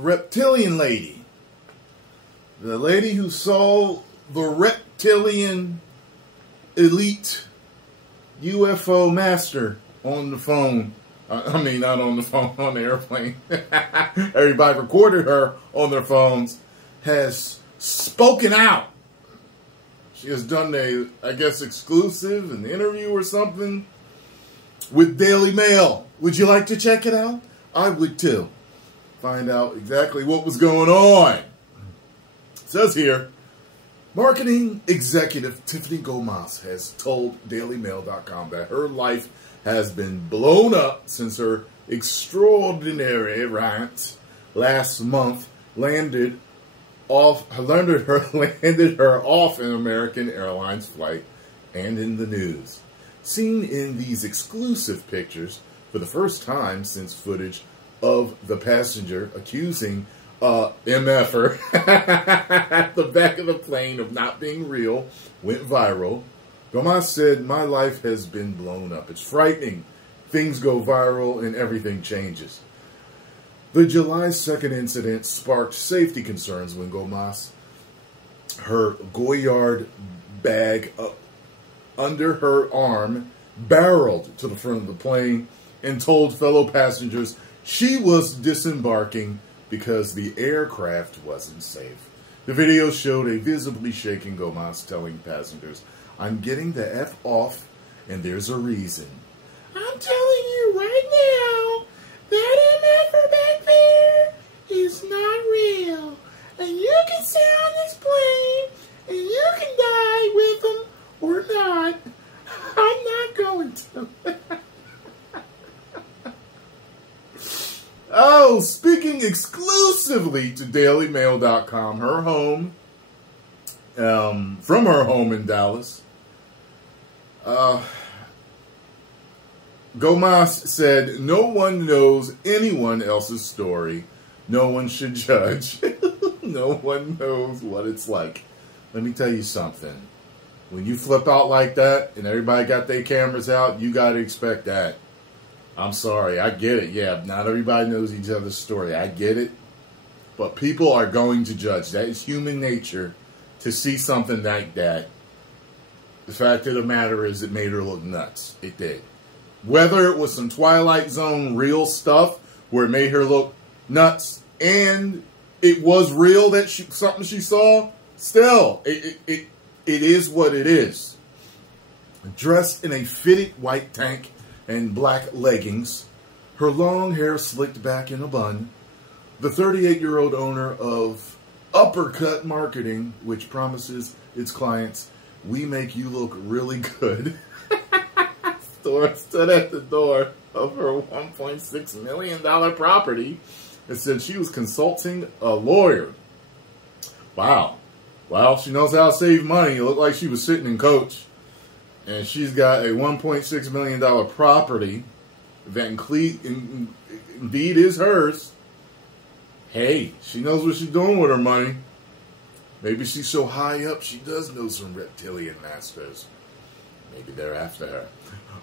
reptilian lady. The lady who saw the reptilian elite UFO master on the phone. I mean, not on the phone, on the airplane. Everybody recorded her on their phones. Has spoken out. She has done a, I guess, exclusive, an interview or something with Daily Mail. Would you like to check it out? I would too. Find out exactly what was going on. It says here, marketing executive Tiffany Gomez has told DailyMail.com that her life has been blown up since her extraordinary rant last month landed her off an American Airlines flight and in the news. Seen in these exclusive pictures for the first time since footage of the passenger accusing MFer at the back of the plane of not being real went viral. Gomez said, "My life has been blown up. It's frightening. Things go viral and everything changes." The July 2nd incident sparked safety concerns when Gomez, her Goyard bag under her arm, barreled to the front of the plane and told fellow passengers she was disembarking because the aircraft wasn't safe. The video showed a visibly shaken Gomez telling passengers, "I'm getting the F off, and there's a reason. I'm telling you right now, that MFer back there is not real. And you can sit on this plane, and you can die with them or not. I'm not going to." Oh, speaking exclusively to DailyMail.com, her home, from her home in Dallas, Gomez said, "No one knows anyone else's story. No one should judge. No one knows what it's like." Let me tell you something. When you flip out like that and everybody got their cameras out, you got to expect that. I'm sorry. I get it. Yeah, not everybody knows each other's story. I get it. But people are going to judge. That is human nature to see something like that. The fact of the matter is it made her look nuts. It did. Whether it was some Twilight Zone real stuff where it made her look nuts and it was real that something she saw, still, it is what it is. Dressed in a fitted white tank and black leggings, her long hair slicked back in a bun, the 38-year-old owner of Uppercut Marketing, which promises its clients, "We make you look really good," stood at the door of her $1.6 million property and said she was consulting a lawyer. Wow. Well, she knows how to save money. It looked like she was sitting in coach. And she's got a $1.6 million property that indeed is hers. Hey, she knows what she's doing with her money. Maybe she's so high up she does know some reptilian masters. Maybe they're after her.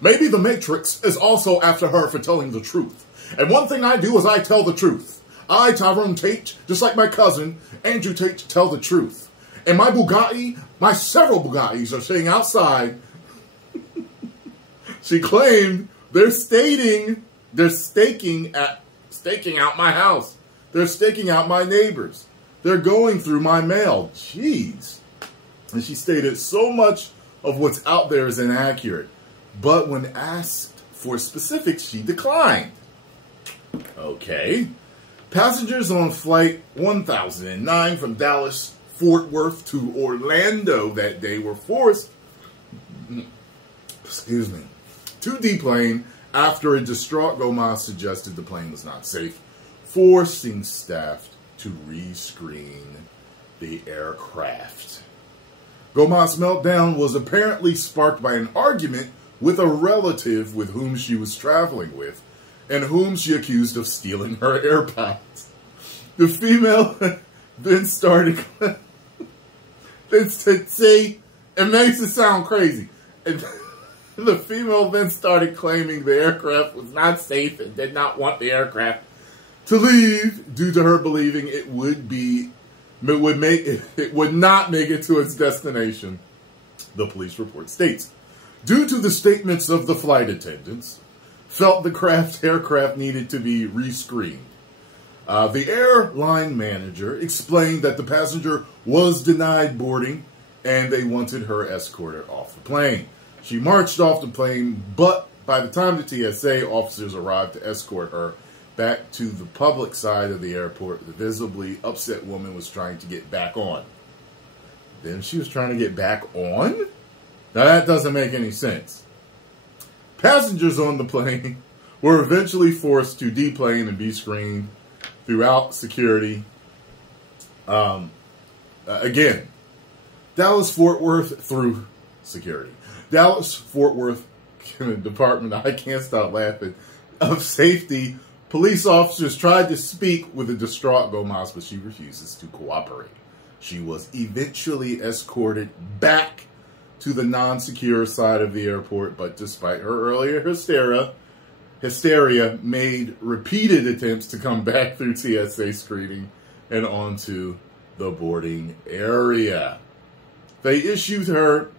Maybe the Matrix is also after her for telling the truth. And one thing I do is I tell the truth. I, Tyrone Tate, just like my cousin, Andrew Tate, tell the truth. And my Bugatti, my several Bugattis are sitting outside. She claimed they're staking out my house. They're staking out my neighbors. They're going through my mail. Jeez. And she stated so much of what's out there is inaccurate. But when asked for specifics, she declined. Okay. Passengers on flight 1009 from Dallas, Fort Worth to Orlando that day were forced, to deplane after a distraught Gomez suggested the plane was not safe, forcing staff to rescreen the aircraft. Gomez's meltdown was apparently sparked by an argument with a relative with whom she was traveling with, and whom she accused of stealing her AirPods. The female then started... See, it makes it sound crazy. And the female then started claiming the aircraft was not safe and did not want the aircraft to leave due to her believing it would not make it to its destination, the police report states. Due to the statements of the flight attendants, felt the aircraft needed to be rescreened. The airline manager explained that the passenger was denied boarding and they wanted her escorted off the plane. She marched off the plane, but by the time the TSA officers arrived to escort her back to the public side of the airport, the visibly upset woman was trying to get back on. Then she was trying to get back on? Now that doesn't make any sense. Passengers on the plane were eventually forced to deplane and be screened throughout security. Again, Dallas-Fort Worth through security. Dallas-Fort Worth Department, I can't stop laughing, of Safety. Police officers tried to speak with a distraught Gomez, but she refuses to cooperate. She was eventually escorted back to the non-secure side of the airport, but despite her earlier hysteria made repeated attempts to come back through TSA screening and onto the boarding area. They issued her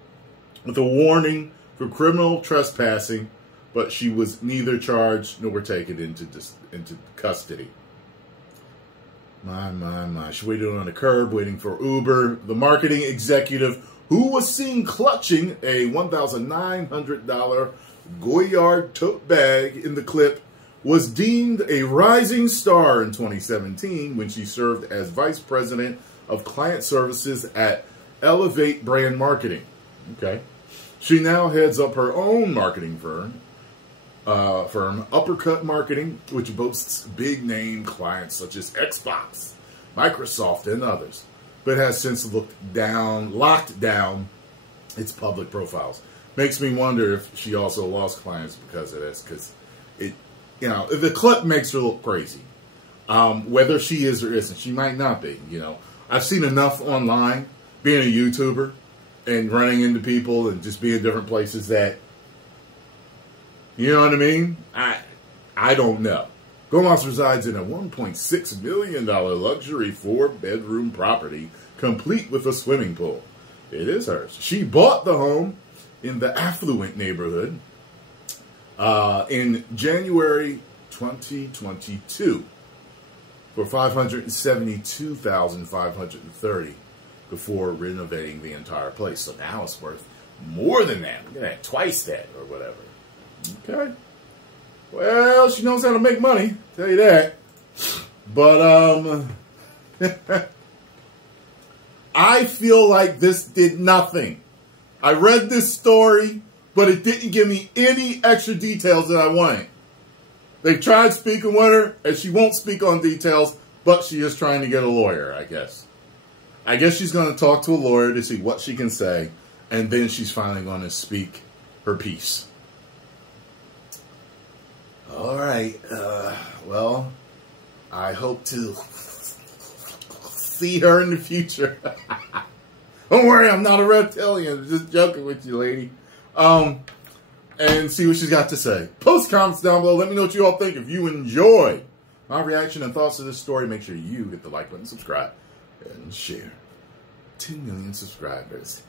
with a warning for criminal trespassing, but she was neither charged nor taken into custody. My. She waited on the curb, waiting for Uber. The marketing executive, who was seen clutching a $1,900 Goyard tote bag in the clip, was deemed a rising star in 2017 when she served as vice president of client services at Elevate Brand Marketing. Okay. She now heads up her own marketing firm, Uppercut Marketing, which boasts big-name clients such as Xbox, Microsoft, and others, but has since locked down its public profiles. Makes me wonder if she also lost clients because of this, because the clip makes her look crazy. Whether she is or isn't, she might not be. I've seen enough online, being a YouTuber and running into people and just being in different places that, you know what I mean? I don't know. Gomez resides in a $1.6 million luxury 4-bedroom property, complete with a swimming pool. It is hers. She bought the home in the affluent neighborhood in January 2022 for $572,530 before renovating the entire place. So now it's worth more than that. Look at that, twice that or whatever. Okay. Well, she knows how to make money, tell you that. But I feel like this did nothing. I read this story, but it didn't give me any extra details that I wanted. They tried speaking with her, and she won't speak on details, but she is trying to get a lawyer, I guess. I guess she's going to talk to a lawyer to see what she can say, and then she's finally going to speak her piece. All right. Well, I hope to see her in the future. Don't worry, I'm not a reptilian. I'm just joking with you, lady. And see what she's got to say. Post comments down below. Let me know what you all think. If you enjoy my reaction and thoughts to this story, make sure you hit the like button, subscribe, and share. 10 million subscribers.